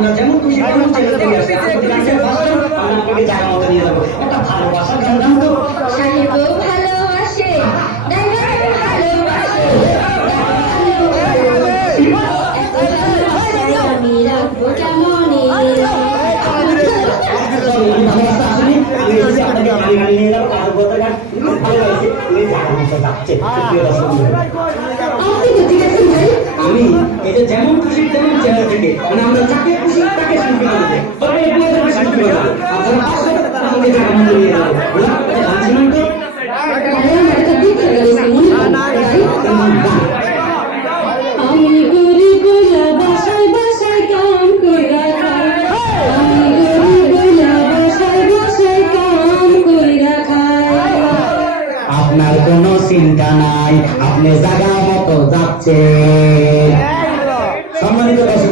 আপনার যেমন খুশি তেমন ছেলে দিয়ে আসবে আপনি গানটা ভালো আমরা আপনাকে জায়গা মতো নিয়ে যাবো একটা ভালোবাসা গান গান তো সাহেব ভালোবাসে ড্রাইভার ভালোবাসে আমি রাখবো কেমন আমি এটা যেমন খুশি তেমন চেহারা থেকে মানে আমরা যাকে খুশি তাকে শিল্পী বানাতে তবে আপনাদের শিল্পী বানাবো আপনারা আসলে আমাকে জায়গা মতো নিয়ে যাবো আমি গরিব বাসায় বাসায় কাম কইরা খাই আমি গরিব বাসায় বাসায় কাম কইরা খাই আপনার কোনো চিন্তা নাই আপনি জায়গা মতো যাচ্ছেন সম্মানিত দর্শক